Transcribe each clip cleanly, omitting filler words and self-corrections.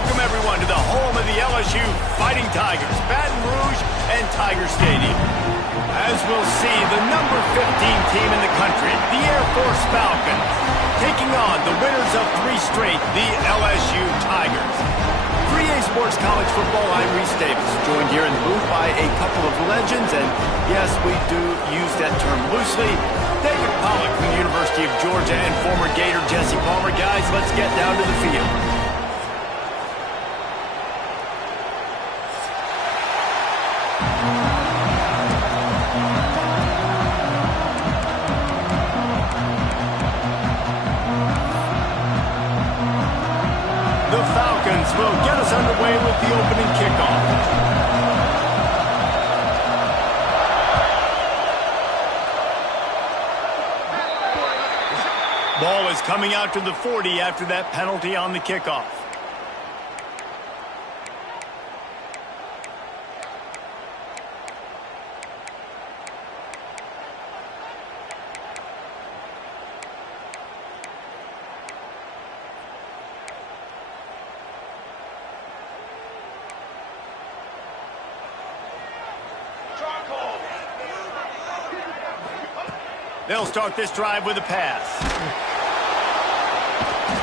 Welcome, everyone, to the home of the LSU Fighting Tigers, Baton Rouge and Tiger Stadium. As we'll see, the number 15 team in the country, the Air Force Falcons, taking on the winners of 3 straight, the LSU Tigers. 3A Sports College Football, I'm Reese Davis, joined here in the booth by a couple of legends, and yes, we do use that term loosely. David Pollock from the University of Georgia and former Gator Jesse Palmer. Guys, let's get down to the field. The Falcons will get us underway with the opening kickoff. Ball is coming out to the 40 after that penalty on the kickoff. They'll start this drive with a pass.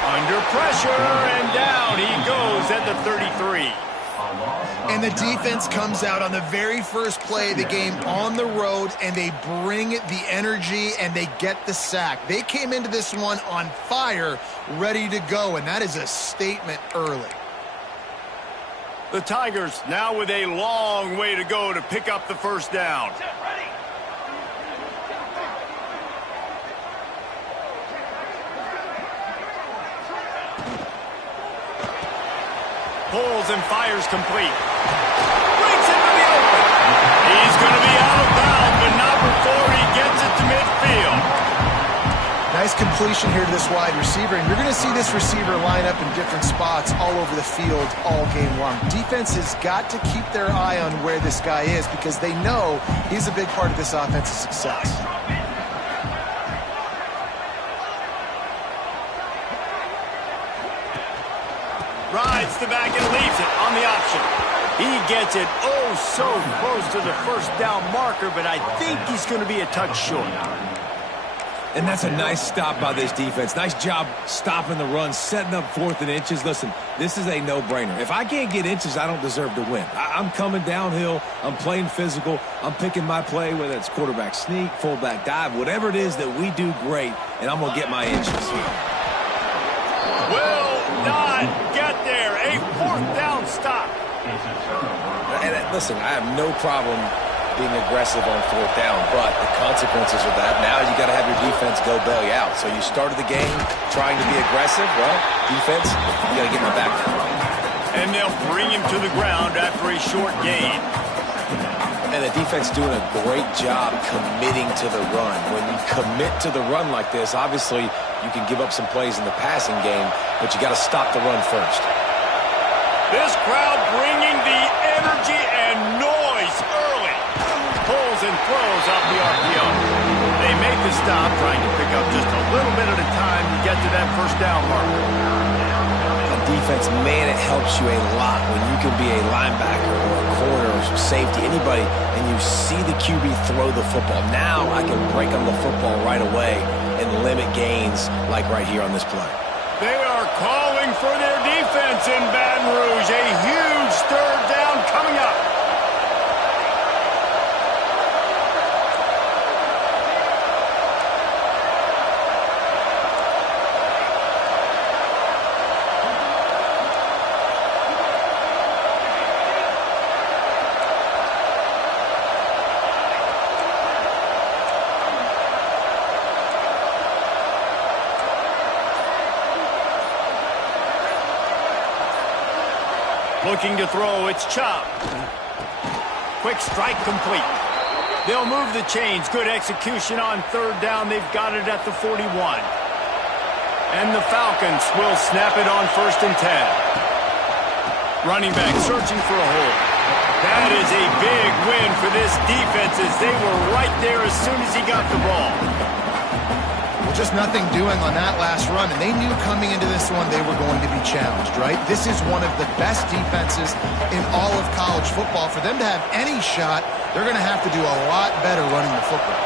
Under pressure, and down he goes at the 33. And the defense comes out on the very first play of the game on the road, and they bring the energy, and they get the sack. They came into this one on fire, ready to go, and that is a statement early. The Tigers now with a long way to go to pick up the first down. Pulls and fires complete. Breaks into the open. He's going to be out of bounds, but not before he gets it to midfield. Nice completion here to this wide receiver, and you're going to see this receiver line up in different spots all over the field all game long. Defense has got to keep their eye on where this guy is because they know he's a big part of this offense's success. Rides the back and leaves it on the option. He gets it oh so close to the first down marker, but I think he's going to be a touch short. And that's a nice stop by this defense. Nice job stopping the run, setting up 4th and inches. Listen, this is a no-brainer. If I can't get inches, I don't deserve to win. I'm coming downhill. I'm playing physical. I'm picking my play, whether it's quarterback sneak, fullback dive, whatever it is that we do great, and I'm going to get my inches. Will not get there. A 4th down stop. And listen, I have no problem being aggressive on 4th down, but the consequences of that, now you got to have your defense go bail you out. So you started the game trying to be aggressive. Well, defense, you got to get my back now. And they'll bring him to the ground after a short gain. And the defense doing a great job committing to the run. When you commit to the run like this, obviously you can give up some plays in the passing game, but you got to stop the run first. This crowd bringing the energy and noise early. Pulls and throws off the RPO. They make the stop, trying to pick up just a little bit at a time to get to that first down marker. On defense, man, it helps you a lot when you can be a linebacker or a corner or safety, anybody, and you see the QB throw the football. Now I can break on the football right away and limit gains like right here on this play. They are calling for their defense in Baton Rouge. A huge 3rd down coming up. Looking to throw, it's Chop. Quick strike complete. They'll move the chains. Good execution on 3rd down. They've got it at the 41. And the Falcons will snap it on 1st and 10. Running back searching for a hole. That is a big win for this defense as they were right there as soon as he got the ball. Just nothing doing on that last run, and they knew coming into this one they were going to be challenged, right? This is one of the best defenses in all of college football. For them to have any shot, they're going to have to do a lot better running the football.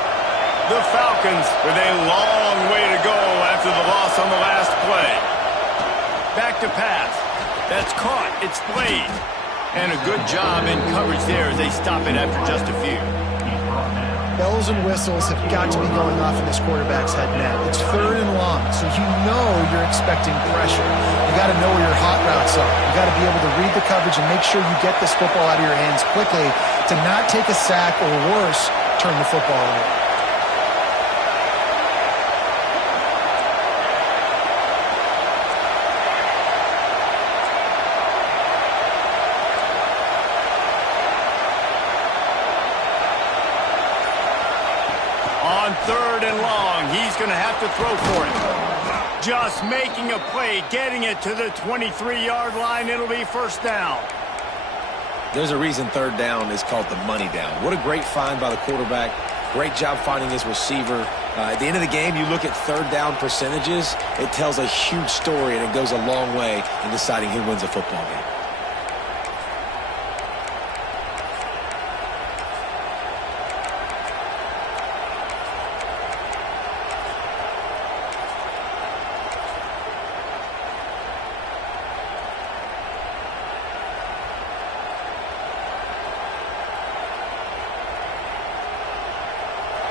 The Falcons with a long way to go after the loss on the last play. Back to pass. That's caught. It's played. And a good job in coverage there as they stop it after just a few. Bells and whistles have got to be going off in this quarterback's head now. It's 3rd and long, so you know you're expecting pressure. You got to know where your hot routes are. You got to be able to read the coverage and make sure you get this football out of your hands quickly to not take a sack or worse, turn the football over. On 3rd and long, he's going to have to throw for it. Just making a play, getting it to the 23-yard line. It'll be 1st down. There's a reason 3rd down is called the money down. What a great find by the quarterback. Great job finding his receiver. At the end of the game, you look at 3rd down percentages. It tells a huge story, and it goes a long way in deciding who wins a football game.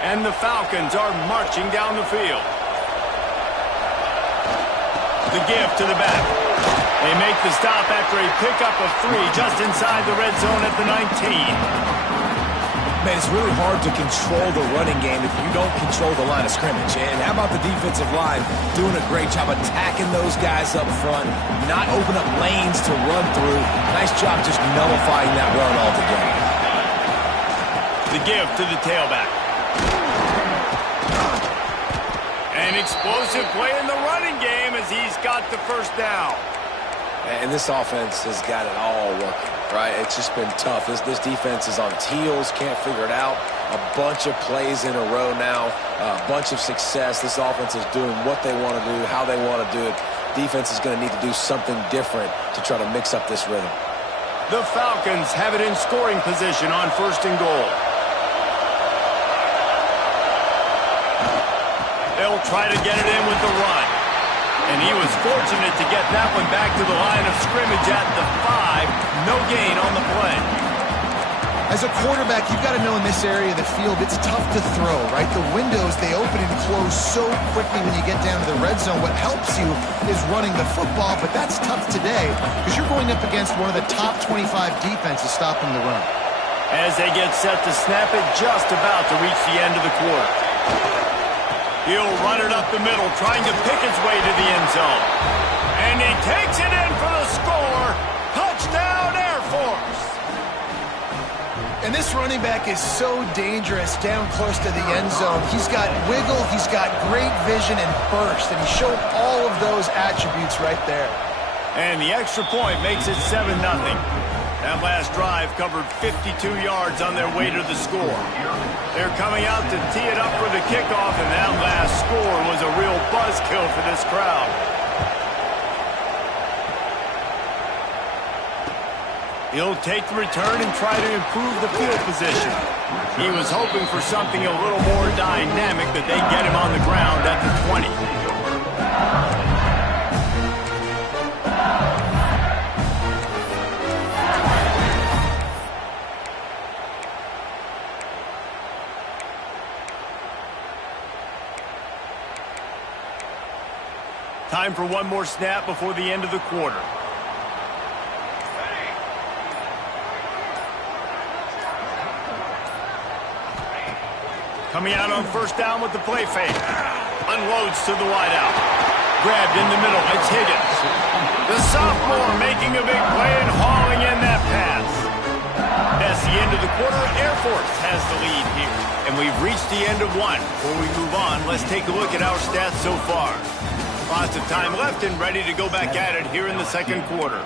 And the Falcons are marching down the field. The give to the back. They make the stop after a pickup of 3 just inside the red zone at the 19. Man, it's really hard to control the running game if you don't control the line of scrimmage. And how about the defensive line doing a great job attacking those guys up front, not open up lanes to run through. Nice job just nullifying that run altogether. The give to the tailback. An explosive play in the running game as he's got the 1st down. And this offense has got it all working, right? It's just been tough. This defense is on its heels, can't figure it out. A bunch of plays in a row now, a bunch of success. This offense is doing what they want to do, how they want to do it. Defense is going to need to do something different to try to mix up this rhythm. The Falcons have it in scoring position on 1st and goal. They'll try to get it in with the run. And he was fortunate to get that one back to the line of scrimmage at the 5. No gain on the play. As a quarterback, you've got to know in this area of the field, it's tough to throw, right? The windows, they open and close so quickly when you get down to the red zone. What helps you is running the football, but that's tough today because you're going up against one of the top 25 defenses stopping the run. As they get set to snap it, just about to reach the end of the quarter. He'll run it up the middle, trying to pick his way to the end zone. And he takes it in for the score. Touchdown, Air Force. And this running back is so dangerous down close to the end zone. He's got wiggle, he's got great vision and burst, and he showed all of those attributes right there. And the extra point makes it 7-0. That last drive covered 52 yards on their way to the score. They're coming out to tee it up for the kickoff, and that last score was a real buzzkill for this crowd. He'll take the return and try to improve the field position. He was hoping for something a little more dynamic, but they get him on the ground at the 20. Time for one more snap before the end of the quarter. Coming out on 1st down with the play fake. Unloads to the wideout. Grabbed in the middle. It's Higgins. The sophomore making a big play and hauling in that pass. That's the end of the quarter. Air Force has the lead here. And we've reached the end of one. Before we move on, let's take a look at our stats so far. Lots of time left and ready to go back at it here in the 2nd quarter.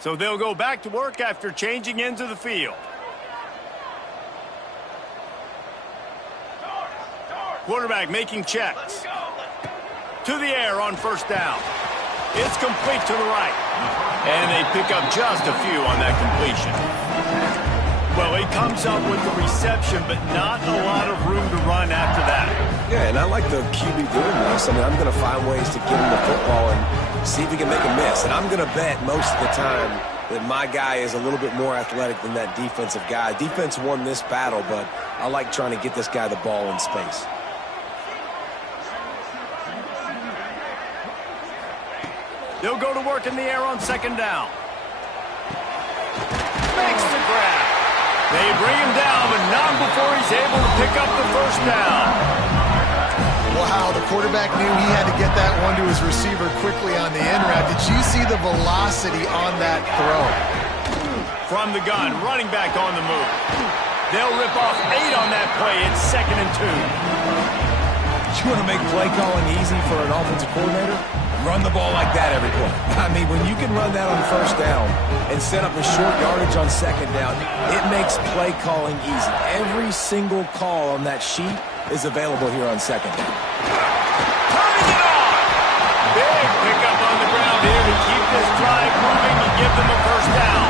So they'll go back to work after changing into the field. Quarterback making checks. To the air on first down. It's complete to the right. And they pick up just a few on that completion. Well, he comes up with the reception, but not a lot of room to run after that. Yeah, and I like the QB doing this. I mean, I'm going to find ways to get him the football and see if he can make a miss. And I'm going to bet most of the time that my guy is a little bit more athletic than that defensive guy. Defense won this battle, but I like trying to get this guy the ball in space. They'll go to work in the air on second down. Makes the grab. They bring him down, but not before he's able to pick up the first down. Well, Hal, the quarterback knew he had to get that one to his receiver quickly on the in route. Did you see the velocity on that throw? From the gun, running back on the move. They'll rip off 8 on that play. It's 2nd and 2. You want to make play calling easy for an offensive coordinator? Run the ball like that every play. I mean, when you can run that on first down and set up a short yardage on second down, it makes play calling easy. Every single call on that sheet is available here on second down. Turning it on! Big pickup on the ground here to keep this drive moving and give them a first down.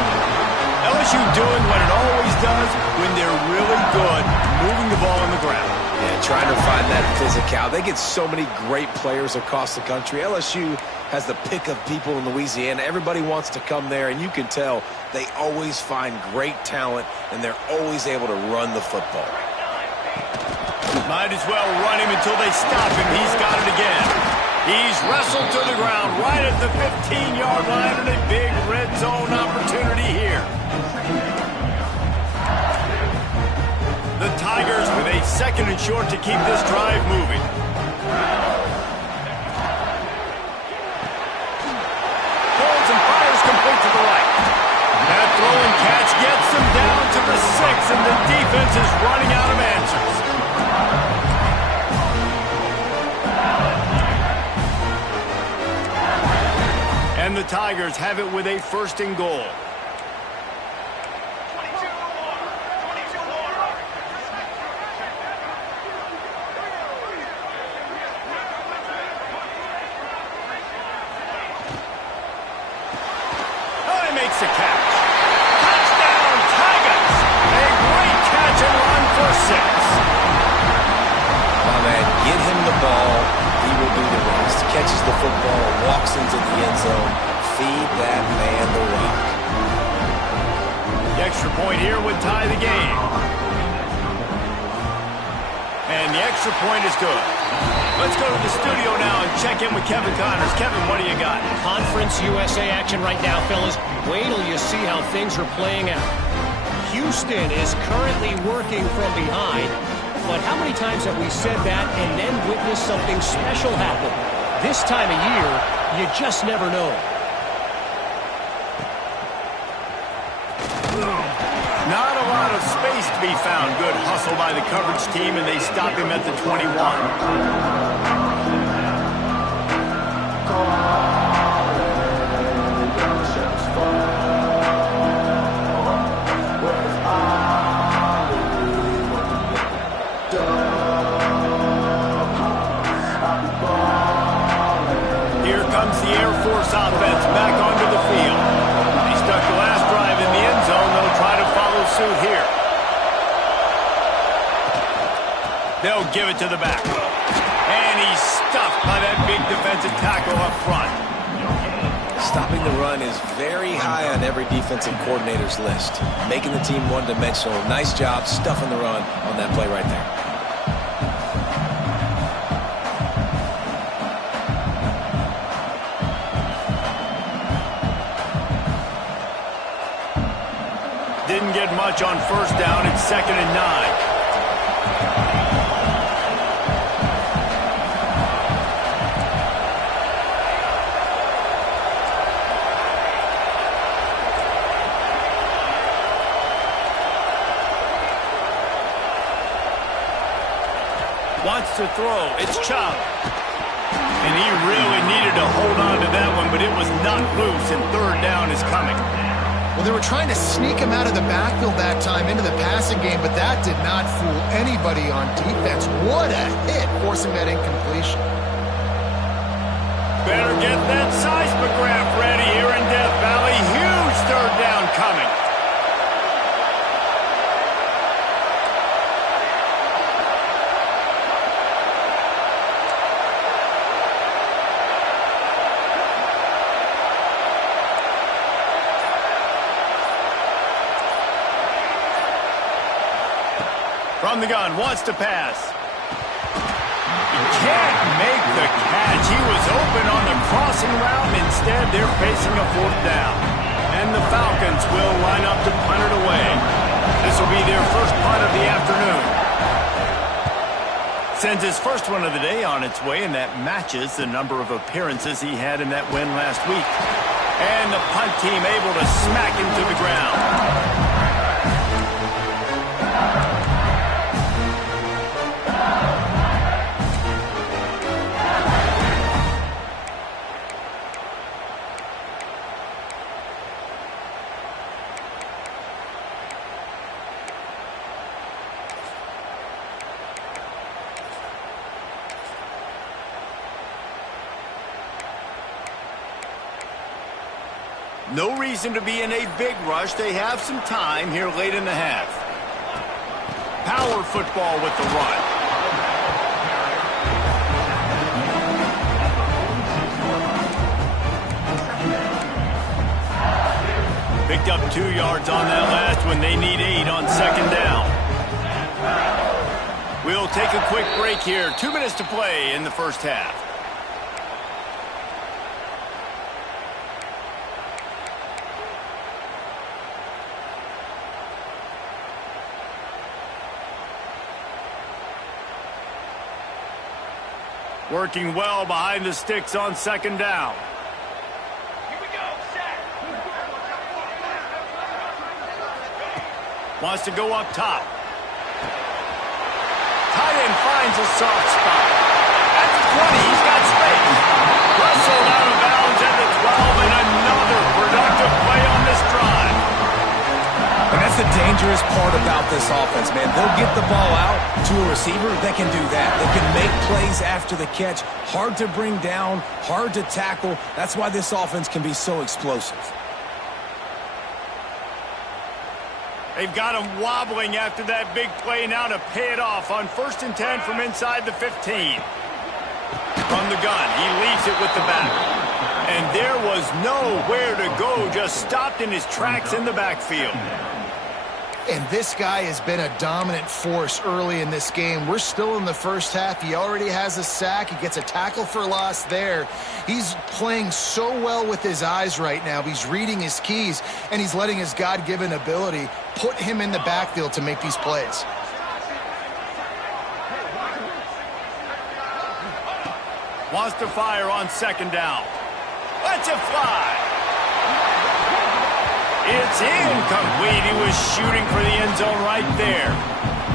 LSU doing what it always does when they're really good, moving the ball on the ground. Yeah, trying to find that physicality. They get so many great players across the country. LSU has the pick of people in Louisiana. Everybody wants to come there, and you can tell they always find great talent, and they're always able to run the football. Might as well run him until they stop him. He's got it again. He's wrestled to the ground right at the 15-yard line, and a big red zone opportunity here. The Tigers with a 2nd and short to keep this drive moving. Holds and fires complete to the right. That throw and catch gets them down to the 6, and the defense is running out of answers. And the Tigers have it with a 1st and goal. Makes the catch. Touchdown, Tigers! A great catch and run for 6. My man, get him the ball. He will do the rest. Catches the football, walks into the end zone. Feed that man the rock. The extra point here would tie the game. And the extra point is good. Let's go to the studio now and check in with Kevin Connors. Kevin, what do you got? Conference USA action right now, fellas. Wait till you see how things are playing out. Houston is currently working from behind, but how many times have we said that and then witnessed something special happen? This time of year, you just never know. Not a lot of space to be found. Good hustle by the coverage team, and they stop him at the 21. Here comes the Air Force offense back onto the field. They stuck the last drive in the end zone. They'll try to follow suit here. They'll give it to the back. And he's stuffed by that big defensive tackle up front. Stopping the run is very high on every defensive coordinator's list. Making the team one-dimensional. Nice job stuffing the run on that play right there. Didn't get much on first down. It's 2nd and 9. Wants to throw. It's Chubb. And he really needed needed to hold on to that one, but it was not loose, and third down is coming. Well, they were trying to sneak him out of the backfield that time into the passing game, but that did not fool anybody on defense. What a hit, forcing that incompletion. Better get that seismograph ready here in Death Valley. Huge third down coming. From the gun, wants to pass. He can't make the catch. He was open on the crossing route. Instead, they're facing a fourth down. And the Falcons will line up to punt it away. This will be their first punt of the afternoon. Sends his first one of the day on its way, and that matches the number of appearances he had in that win last week. And the punt team able to smack him to the ground. No reason to be in a big rush. They have some time here late in the half. Power football with the run. Picked up 2 yards on that last one. They need 8 on second down. We'll take a quick break here. 2 minutes to play in the first half. Working well behind the sticks on second down. Here we go, set. Wants to go up top. Tight end finds a soft spot. At the 20, he's got space. Russell out of bounds at the 12, and another productive play on this drive. And that's the dangerous part about this offense, man. They'll get the ball out to a receiver. They can do that. They can make plays after the catch. Hard to bring down, hard to tackle. That's why this offense can be so explosive. They've got him wobbling after that big play now to pay it off on 1st and 10 from inside the 15. From the gun, he leaves it with the back. And there was nowhere to go, just stopped in his tracks in the backfield. And this guy has been a dominant force early in this game. We're still in the first half. He already has a sack. He gets a tackle for loss there. He's playing so well with his eyes right now. He's reading his keys, and he's letting his God-given ability put him in the backfield to make these plays. Wants to fire on second down. Lets it fly. It's incomplete. He was shooting for the end zone right there.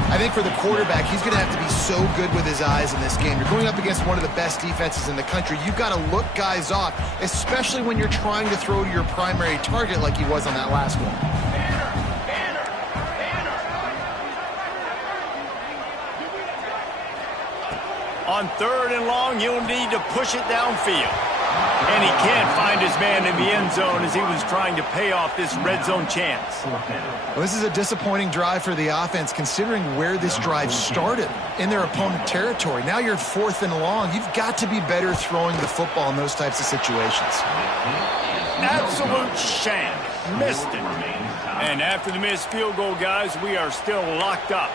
I think for the quarterback, he's going to have to be so good with his eyes in this game. You're going up against one of the best defenses in the country. You've got to look guys off, especially when you're trying to throw to your primary target like he was on that last one. On 3rd and long, you'll need to push it downfield. And he can't find his man in the end zone as he was trying to pay off this red zone chance. Well, this is a disappointing drive for the offense, considering where this drive started, in their opponent territory. Now you're 4th and long. You've got to be better throwing the football in those types of situations. Absolute sham. Missed it. And after the missed field goal, guys, we are still locked up.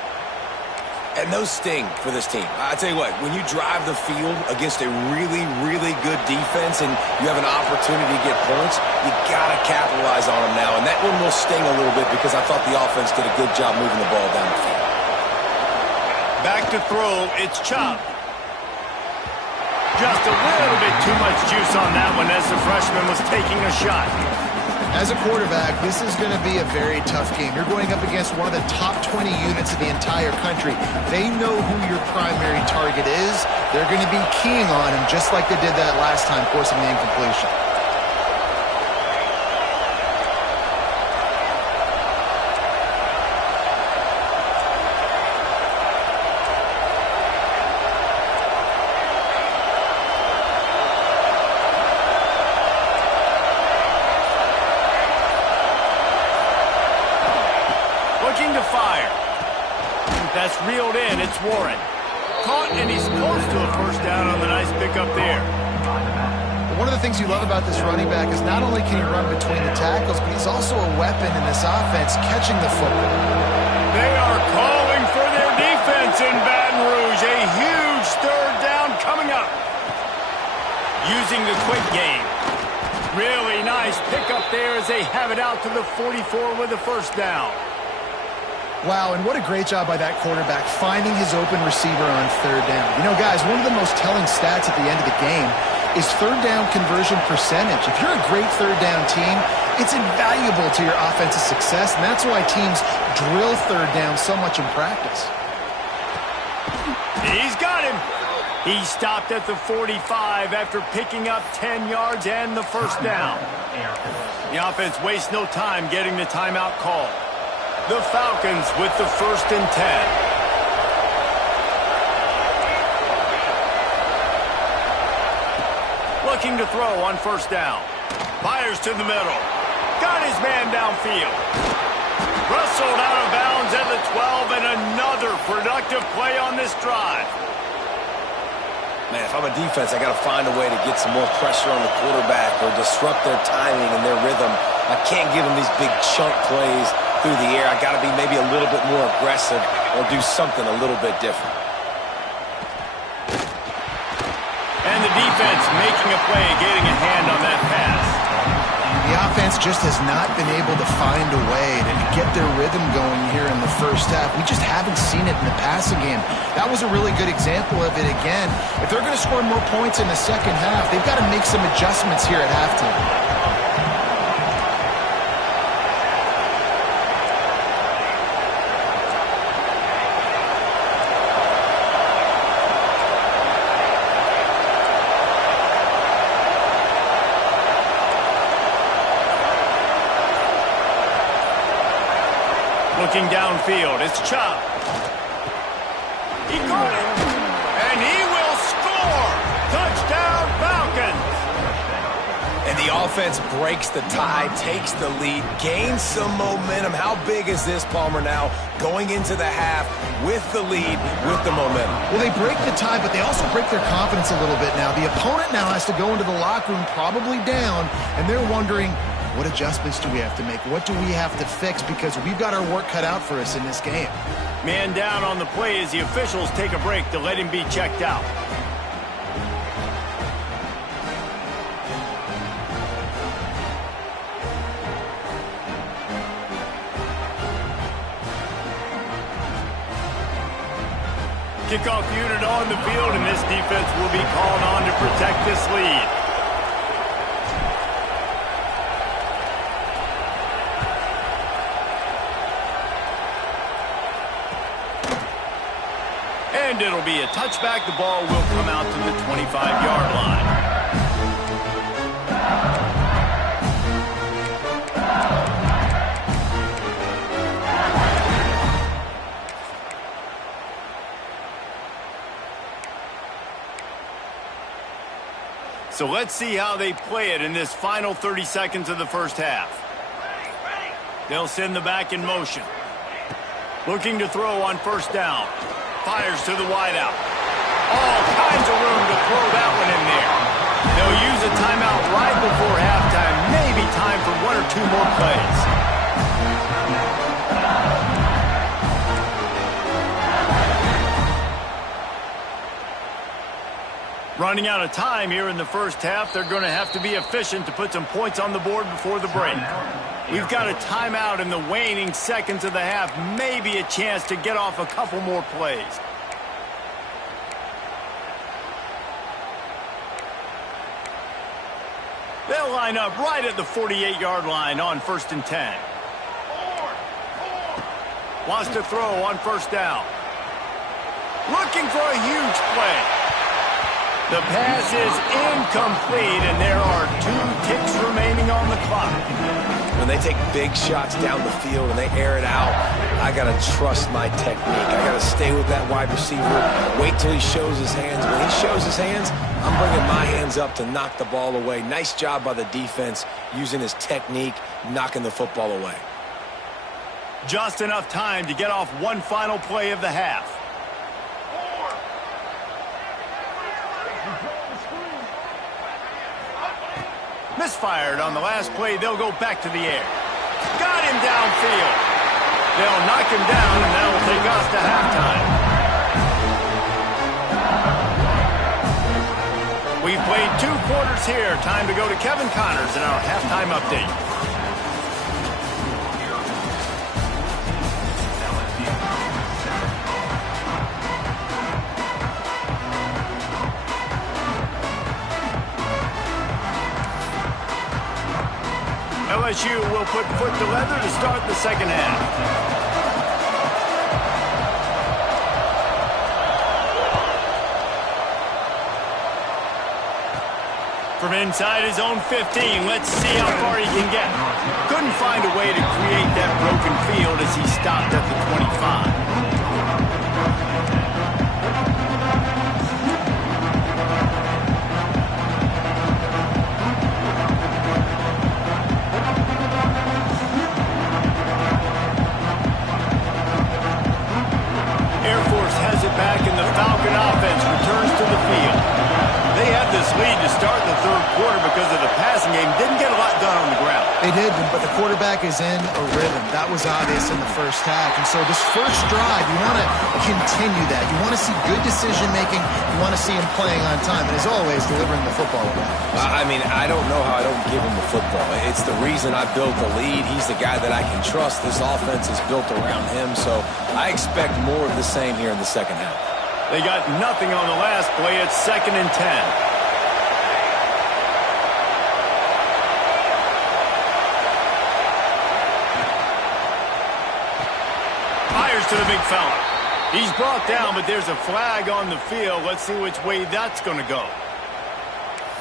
And those sting for this team. I tell you what, when you drive the field against a really, really good defense and you have an opportunity to get points, you got to capitalize on them now. And that one will sting a little bit because I thought the offense did a good job moving the ball down the field. Back to throw, it's Chop. Just a little bit too much juice on that one as the freshman was taking a shot. As a quarterback, this is going to be a very tough game. You're going up against one of the top 20 units in the entire country. They know who your primary target is, They're going to be keying on him just like they did that last time, forcing the incompletion. Looking to fire. That's reeled in. It's Warren. Caught, and he's close to a first down on the nice pickup there. One of the things you love about this running back is not only can he run between the tackles, but he's also a weapon in this offense catching the football. They are calling for their defense in Baton Rouge. A huge third down coming up. Using the quick game. Really nice pickup there as they have it out to the 44 with the first down. Wow, and what a great job by that quarterback finding his open receiver on third down. You know, guys, one of the most telling stats at the end of the game is third down conversion percentage. If you're a great third down team, it's invaluable to your offensive success, and that's why teams drill third down so much in practice. He's got him. He stopped at the 45 after picking up 10 yards and the first down. The offense wastes no time getting the timeout call. The Falcons with the 1st and 10. Looking to throw on first down. Fires to the middle. Got his man downfield. Wrestled out of bounds at the 12, and another productive play on this drive. Man, if I'm a defense, I got to find a way to get some more pressure on the quarterback or disrupt their timing and their rhythm. I can't give them these big chunk plays through the air. I got to be maybe a little bit more aggressive or do something a little bit different. And the defense making a play, getting a hand on that pass. The offense just has not been able to find a way to get their rhythm going here in the first half. We just haven't seen it in the passing game. That was a really good example of it again. If they're going to score more points in the second half, they've got to make some adjustments here at halftime. Looking downfield, it's Chop. He caught it, and he will score! Touchdown, Falcons! And the offense breaks the tie, takes the lead, gains some momentum. How big is this, Palmer, now going into the half with the lead, with the momentum? Well, they break the tie, but they also break their confidence a little bit now. The opponent now has to go into the locker room probably down, and they're wondering, what adjustments do we have to make? What do we have to fix? Because we've got our work cut out for us in this game. Man down on the play as the officials take a break to let him be checked out. Kickoff unit on the field, and this defense will be called on to protect this lead. And it'll be a touchback. The ball will come out to the 25-yard line. So let's see how they play it in this final 30 seconds of the first half. They'll send the back in motion. Looking to throw on first down. Fires to the wideout. All kinds of room to throw that one in there. They'll use a timeout right before halftime. Maybe time for one or two more plays. Running out of time here in the first half. They're going to have to be efficient to put some points on the board before the break. We've got a timeout in the waning seconds of the half. Maybe a chance to get off a couple more plays. They'll line up right at the 48-yard line on 1st and 10. Wants to throw on first down. Looking for a huge play. The pass is incomplete, and there are 2 ticks remaining on the clock. When they take big shots down the field and they air it out, I got to trust my technique. I got to stay with that wide receiver, wait till he shows his hands. When he shows his hands, I'm bringing my hands up to knock the ball away. Nice job by the defense using his technique, knocking the football away. Just enough time to get off one final play of the half. Misfired on the last play. They'll go back to the air. Got him downfield. They'll knock him down, and that'll take us to halftime. We've played 2 quarters here. Time to go to Kevin Connors in our halftime update. LSU will put foot to leather to start the second half. From inside his own 15, let's see how far he can get. Couldn't find a way to create that broken field as he stopped at the 25. Back and the Falcon offense returns to the field. They had this lead to start the third quarter because of the passing game. Didn't get a lot done on the ground. They did, but the quarterback is in a rhythm. That was obvious in the first half. And so this first drive, you want to continue that. You want to see good decision-making. You want to see him playing on time. And as always, delivering the football away. I mean, I don't know how I don't give him the football. It's the reason I built the lead. He's the guy that I can trust. This offense is built around him, so I expect more of the same here in the second half. They got nothing on the last play. It's 2nd and 10. Fires to the big fella. He's brought down, but there's a flag on the field. Let's see which way that's going to go.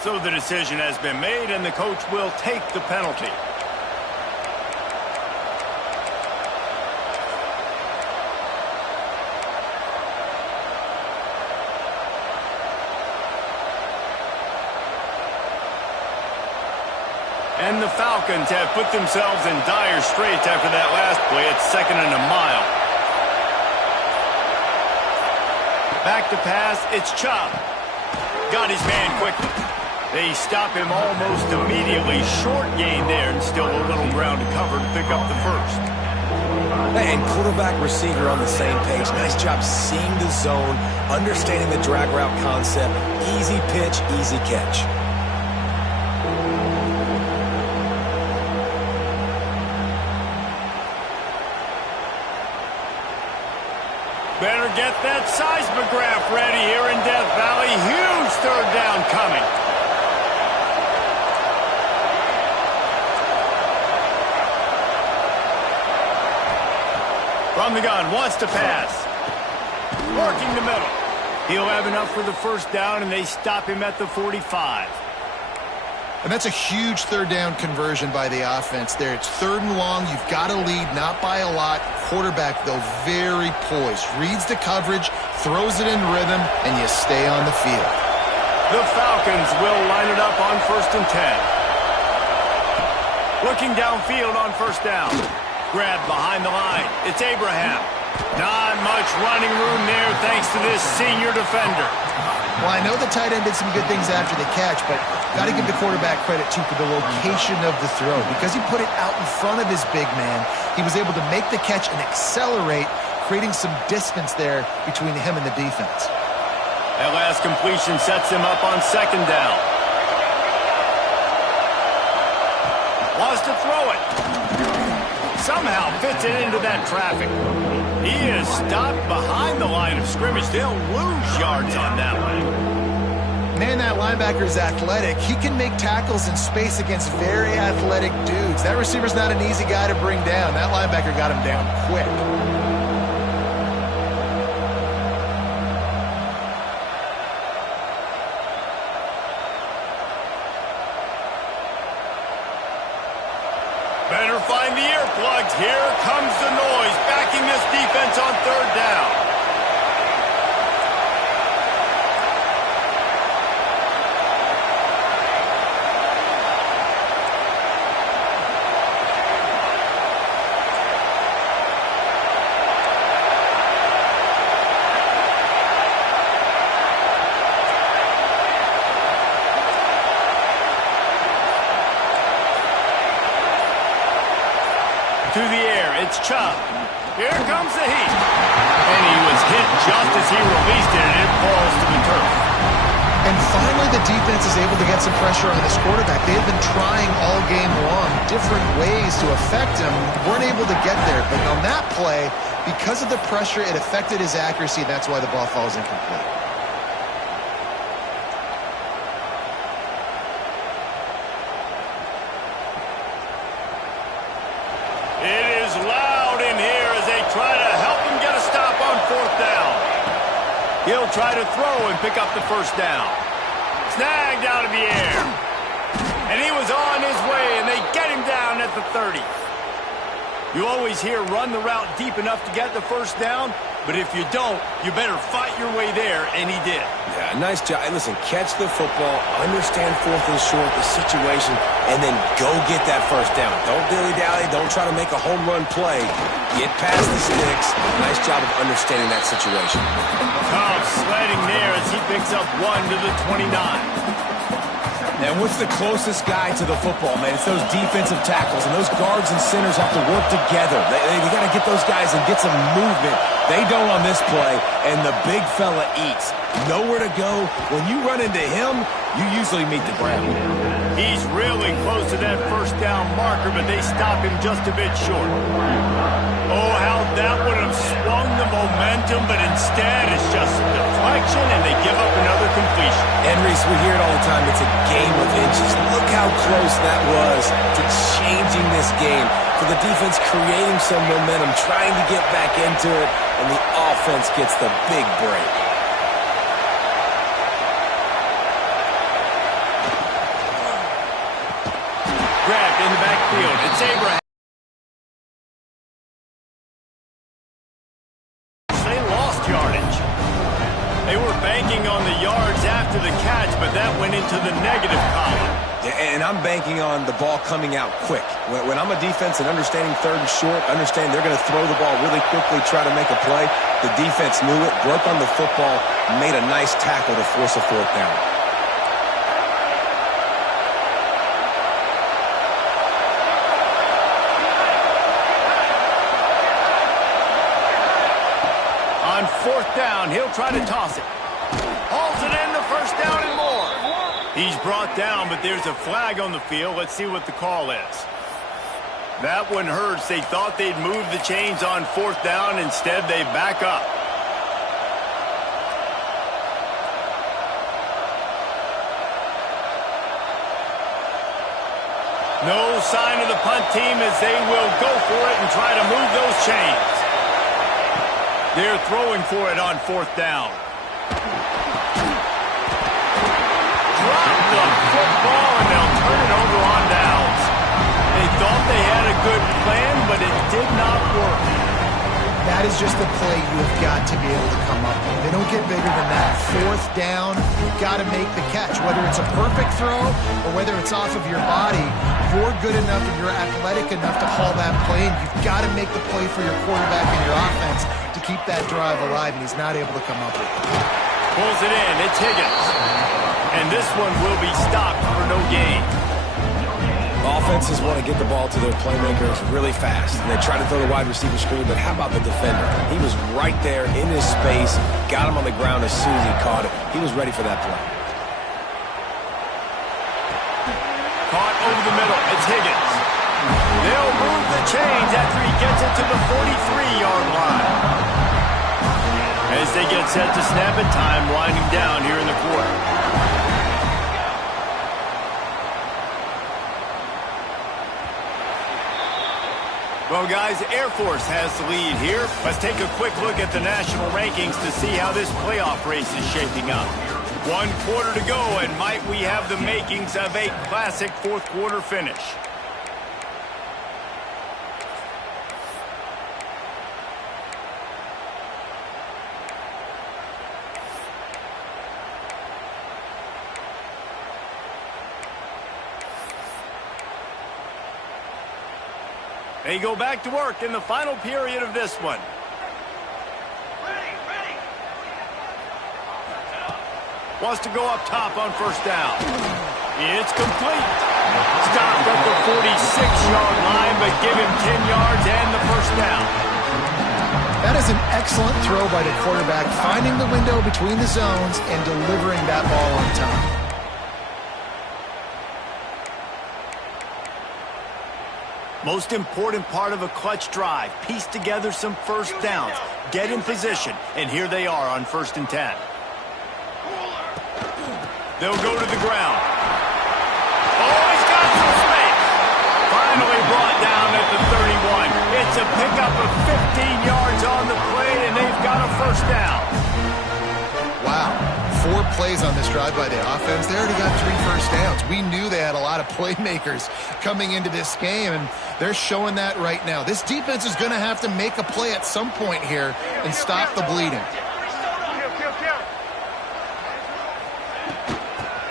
So the decision has been made, and the coach will take the penalty. And the Falcons have put themselves in dire straits after that last play. It's 2nd and a mile. Back to pass. It's Chubb. Got his man quickly. They stop him almost immediately. Short gain there, and still a little ground to cover to pick up the first. And quarterback receiver on the same page. Nice job seeing the zone, understanding the drag route concept. Easy pitch, easy catch. Better get that seismograph ready here in Death Valley. Huge third down coming. From the gun, wants to pass. Working the middle. He'll have enough for the first down, and they stop him at the 45. And that's a huge third down conversion by the offense there. It's 3rd and long. You've got to lead, not by a lot. Quarterback, though, very poised. Reads the coverage, throws it in rhythm, and you stay on the field. The Falcons will line it up on 1st and 10. Looking downfield on 1st down. Grab behind the line. It's Abraham. Not much running room there thanks to this senior defender. Well, I know the tight end did some good things after the catch, but got to give the quarterback credit, too, for the location of the throw. Because he put it out in front of his big man, he was able to make the catch and accelerate, creating some distance there between him and the defense. That last completion sets him up on 2nd down. Wants to throw it. Somehow fits it into that traffic. He is stopped behind the line of scrimmage. They'll lose yards on that one. Man, that linebacker is athletic. He can make tackles in space against very athletic dudes. That receiver's not an easy guy to bring down. That linebacker got him down quick. slugs. Here comes the noise, backing this defense on third down. To the air, it's Chubb. Here comes the heat. And he was hit just as he released it, and it falls to the turf. And finally, the defense is able to get some pressure on this quarterback. They've been trying all game long different ways to affect him. Weren't able to get there. But on that play, because of the pressure, it affected his accuracy, and that's why the ball falls incomplete. It is loud in here as they try to help him get a stop on fourth down. He'll try to throw and pick up the first down. Snagged out of the air. And he was on his way, and they get him down at the 30. You always hear run the route deep enough to get the first down, but if you don't, you better fight your way there, and he did. Yeah, nice job. Hey, listen, catch the football, understand fourth and short, the situation, and then go get that first down. Don't dilly-dally. Don't try to make a home run play. Get past the sticks. Nice job of understanding that situation. Tough sledding there as he picks up 1 to the 29. And what's the closest guy to the football, man? It's those defensive tackles, and those guards and centers have to work together. They got to get those guys and get some movement. They don't on this play, and the big fella eats. Nowhere to go. When you run into him, you usually meet the ground. He's really close to that first down marker, but they stop him just a bit short. Oh, how that would have swung the momentum, but instead it's just a deflection, and they give up another completion. And, Reese, we hear it all the time. It's a game of inches. Look how close that was to changing this game. For the defense creating some momentum, trying to get back into it, and the offense gets the big break. Grabbed in the backfield. It's Abraham. They lost yardage. They were banking on the yards after the catch, but that went into the negative column. And I'm banking on the ball coming out quick. When I'm a defense and understanding third and short, understanding they're going to throw the ball really quickly, try to make a play, the defense knew it, broke on the football, made a nice tackle to force a fourth down. On fourth down, he'll try to toss it. Hauls it in, the first down and more. He's brought down, but there's a flag on the field. Let's see what the call is. That one hurts. They thought they'd move the chains on fourth down. Instead, they back up. No sign of the punt team as they will go for it and try to move those chains. They're throwing for it on fourth down. Drop the football, and they'll turn it over on downs. They thought they had a good plan, but it did not work. That is just the play you have got to be able to come up with. They don't get bigger than that. Fourth down, you've got to make the catch. Whether it's a perfect throw or whether it's off of your body, you're good enough and you're athletic enough to haul that play, and you've got to make the play for your quarterback and your offense to keep that drive alive, and he's not able to come up with it. Pulls it in. It's Higgins. And this one will be stopped for no gain. Offenses want to get the ball to their playmakers really fast. And they try to throw the wide receiver screen, but how about the defender? He was right there in his space, got him on the ground as soon as he caught it. He was ready for that play. Caught over the middle. It's Higgins. They'll move the chains after he gets it to the 43-yard line. As they get set to snap it, time winding down here in the quarter. Well, guys, Air Force has the lead here. Let's take a quick look at the national rankings to see how this playoff race is shaping up. 1 quarter to go, and might we have the makings of a classic fourth quarter finish. They go back to work in the final period of this one. Wants to go up top on first down. It's complete. Stopped at the 46-yard line, but give him 10 yards and the first down. That is an excellent throw by the quarterback, finding the window between the zones and delivering that ball on time. Most important part of a clutch drive, piece together some first downs, get in position, and here they are on 1st and 10. They'll go to the ground. Oh, he's got some space. Finally brought down at the 31. It's a pickup of 15 yards on the play, and they've got a first down. Wow. 4 plays on this drive by the offense. They already got 3 first downs. We knew they had a lot of playmakers coming into this game, and they're showing that right now. This defense is going to have to make a play at some point here and stop the bleeding.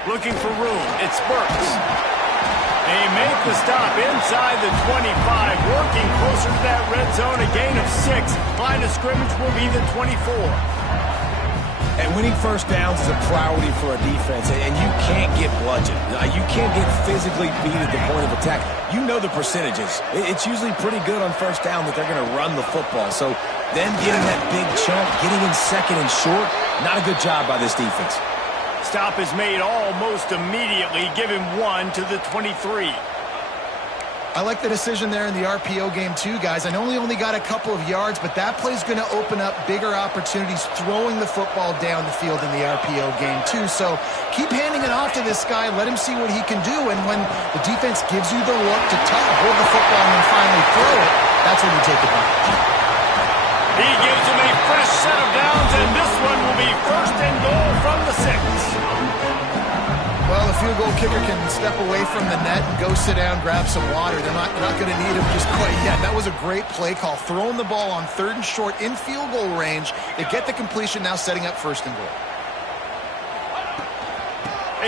Looking for room. It's Burks. They make the stop inside the 25, working closer to that red zone, a gain of 6. Line of scrimmage will be the 24. And winning first downs is a priority for a defense, and you can't get bludgeoned. You can't get physically beat at the point of attack. You know the percentages. It's usually pretty good on first down that they're going to run the football. So then getting that big chunk, getting in second and short, not a good job by this defense. Stop is made almost immediately. Give him 1 to the 23. I like the decision there in the RPO game too, guys. I know he only got a couple of yards, but that play's going to open up bigger opportunities throwing the football down the field in the RPO game too. So keep handing it off to this guy. Let him see what he can do. And when the defense gives you the look to hold the football and then finally throw it, that's when you take advantage. He gives him a fresh set of downs, and this one will be 1st and goal from the 6. Well, the field goal kicker can step away from the net and go sit down, grab some water. They're not going to need him just quite yet. That was a great play call. Throwing the ball on 3rd and short in field goal range. They get the completion, now setting up 1st and goal.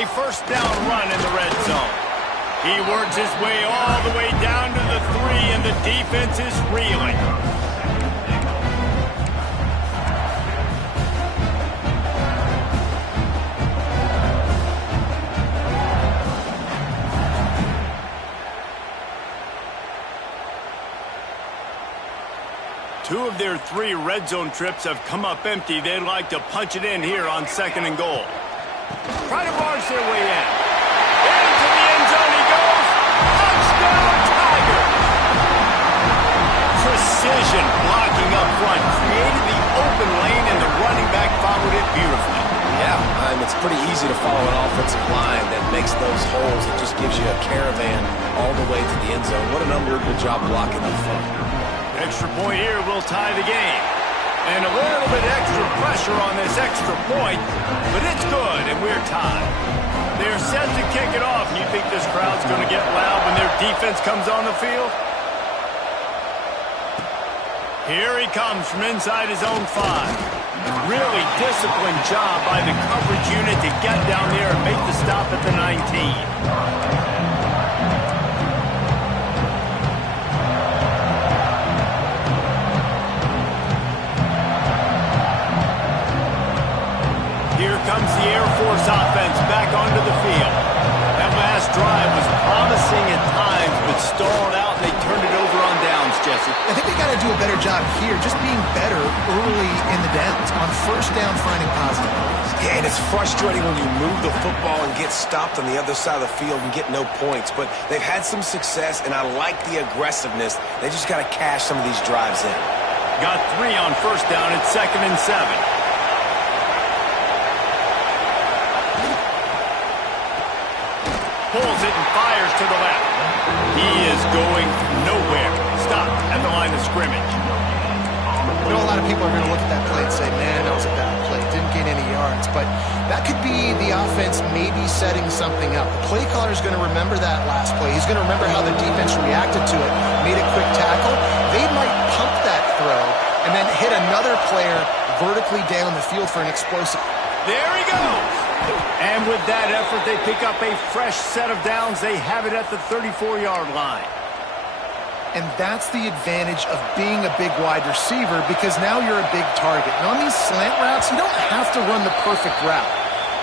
A first down run in the red zone. He works his way all the way down to the 3, and the defense is reeling. Two of their 3 red zone trips have come up empty. They'd like to punch it in here on 2nd and goal. Try to barge their way in. Into the end zone he goes. Touchdown, Tiger! Precision blocking up front. Created the open lane, and the running back followed it beautifully. Yeah, it's pretty easy to follow an offensive line that makes those holes. It just gives you a caravan all the way to the end zone. What an unbelievable job blocking up front. Extra point here will tie the game. And a little bit extra pressure on this extra point, but it's good, and we're tied. They're set to kick it off. You think this crowd's going to get loud when their defense comes on the field? Here he comes from inside his own 5. Really disciplined job by the coverage unit to get down there and make the stop at the 19. Here comes the Air Force offense back onto the field. That last drive was promising at times, but stalled out, and they turned it over on downs, Jesse. I think they got to do a better job here, just being better early in the downs. On first down, finding positive plays. Yeah, and it's frustrating when you move the football and get stopped on the other side of the field and get no points. But they've had some success, and I like the aggressiveness. They just got to cash some of these drives in. Got 3 on first down at 2nd and 7. Pulls it and fires to the left. He is going nowhere. Stop at the line of scrimmage. You know, a lot of people are going to look at that play and say, man, that was a bad play. Didn't gain any yards. But that could be the offense maybe setting something up. The play caller is going to remember that last play. He's going to remember how the defense reacted to it. Made a quick tackle. They might pump that throw and then hit another player vertically down the field for an explosive. There he goes. And with that effort, they pick up a fresh set of downs. They have it at the 34-yard line. And that's the advantage of being a big wide receiver, because now you're a big target. And on these slant routes, you don't have to run the perfect route,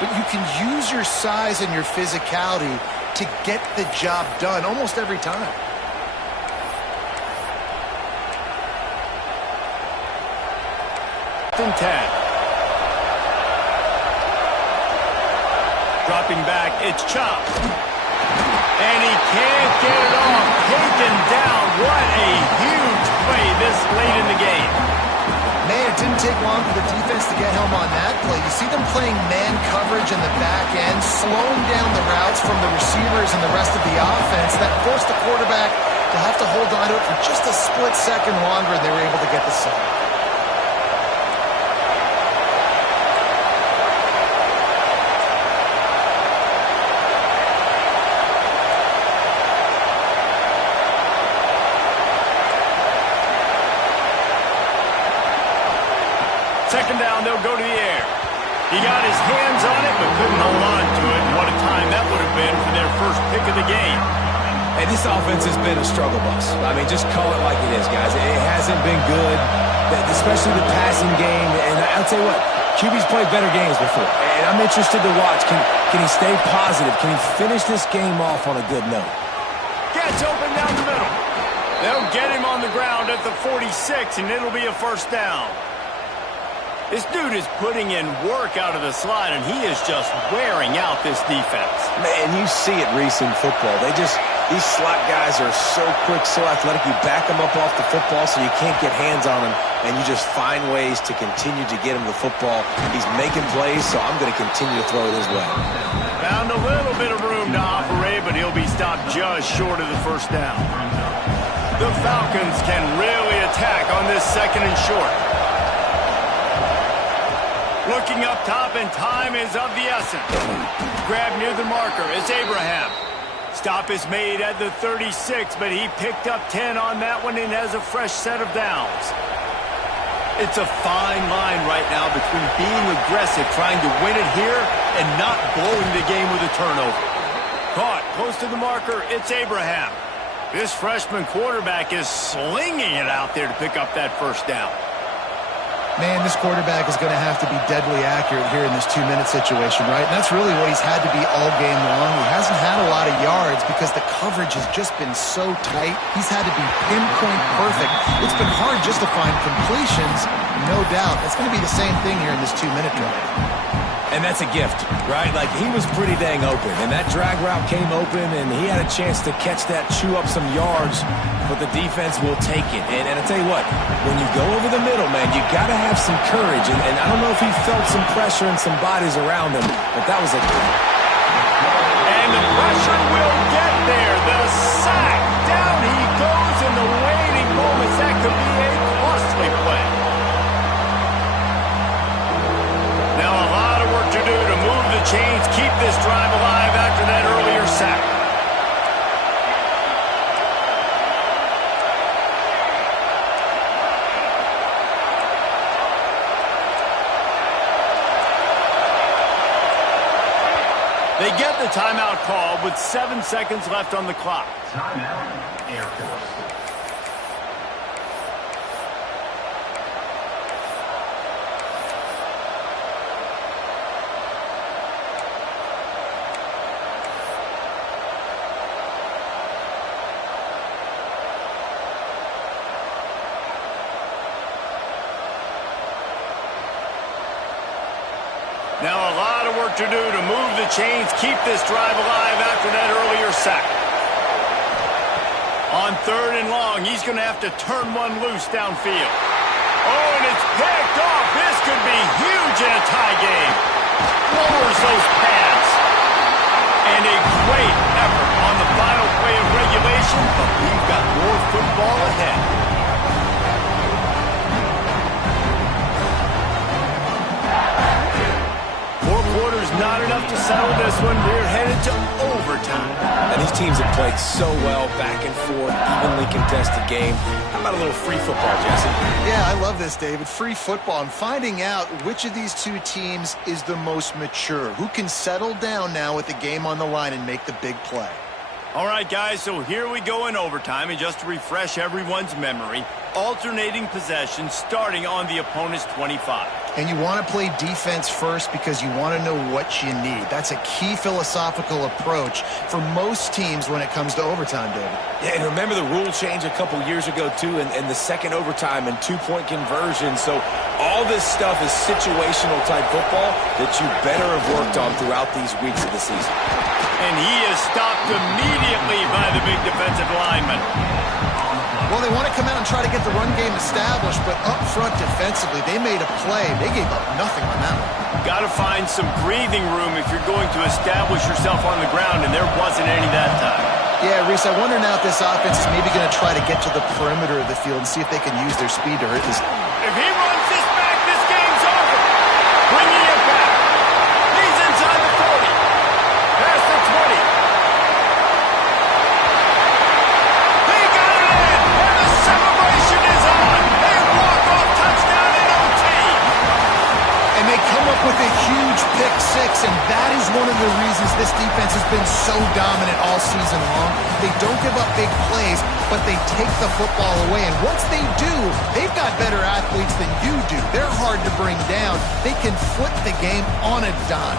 but you can use your size and your physicality to get the job done almost every time. And 10. Dropping back, it's chopped. And he can't get it off. Taken down. What a huge play this late in the game. Man, it didn't take long for the defense to get home on that play. You see them playing man coverage in the back end, slowing down the routes from the receivers and the rest of the offense. That forced the quarterback to have to hold on to it for just a split second longer, and they were able to get the sack. Second down, they'll go to the air. He got his hands on it, but couldn't hold on to it. And what a time that would have been for their first pick of the game. Hey, this offense has been a struggle bus. I mean, just call it like it is, guys. It hasn't been good, especially the passing game. And I'll tell you what, QB's played better games before. And I'm interested to watch. Can he stay positive? Can he finish this game off on a good note? Gets open down the middle. They'll get him on the ground at the 46, and it'll be a first down. This dude is putting in work out of the slot, and he is just wearing out this defense. Man, you see it, Reese, in football. These slot guys are so quick, so athletic. You back them up off the football so you can't get hands on them, and you just find ways to continue to get him the football. He's making plays, so I'm going to continue to throw it his way. Found a little bit of room to operate, but he'll be stopped just short of the first down. The Falcons can really attack on this second and short. Looking up top, and time is of the essence. Grab near the marker is Abraham. Stop is made at the 36, but he picked up 10 on that one and has a fresh set of downs. It's a fine line right now between being aggressive, trying to win it here, and not blowing the game with a turnover. Caught close to the marker, it's Abraham. This freshman quarterback is slinging it out there to pick up that first down. Man, this quarterback is going to have to be deadly accurate here in this 2-minute situation, right? And that's really what he's had to be all game long. He hasn't had a lot of yards because the coverage has just been so tight. He's had to be pinpoint perfect. It's been hard just to find completions, no doubt. That's going to be the same thing here in this 2-minute drive. And that's a gift, right? Like, he was pretty dang open, and that drag route came open, and he had a chance to catch that, chew up some yards, but the defense will take it. And I'll tell you what, when you go over the middle, man, you got to have some courage, and I don't know if he felt some pressure and some bodies around him, but that was a... And the pressure will get there. The sack. Down he goes in the waiting moments. That could be a costly play. Now a lot of work to do to move the chains, keep this drive alive after that earlier sack. They get the timeout called with 7 seconds left on the clock. Timeout, Air Force. Now a lot of work to do to move the chains, keep this drive alive after that earlier sack. On 3rd and long, he's going to have to turn one loose downfield. Oh, and it's picked off. This could be huge in a tie game. Lowers those pads. And a great effort on the final play of regulation, but we've got more football ahead. Not enough to settle this one. We're headed to overtime. And these teams have played so well, back and forth, evenly contested game. How about a little free football, Jesse? Yeah, I love this, David. Free football. And finding out which of these two teams is the most mature. Who can settle down now with the game on the line and make the big play. All right, guys, so here we go in overtime, and just to refresh everyone's memory, alternating possession starting on the opponent's 25. And you want to play defense first because you want to know what you need. That's a key philosophical approach for most teams when it comes to overtime, David. Yeah, and remember the rule change a couple years ago, too, and the second overtime and two-point conversion. So all this stuff is situational type football that you better have worked on throughout these weeks of the season. And he is stopped immediately by the big defensive lineman. Well, they want to come out and try to get the run game established, but up front defensively, they made a play. They gave up nothing on that one. Got to find some breathing room if you're going to establish yourself on the ground, and there wasn't any that time. Yeah, Reese, I wonder now if this offense is maybe going to try to get to the perimeter of the field and see if they can use their speed to hurt this. If he runs this back, this game's over. Bringing it back. He's inside the 40. Past the 20. They got it in, and the celebration is on. A walk-off touchdown in OT. And they come up with a huge pick six, and that is one of the reasons this defense has been so dominant all season long. They don't give up big plays, but they take the football away. And once they do, they've got better athletes than you do. They're hard to bring down. They can flip the game on a dime.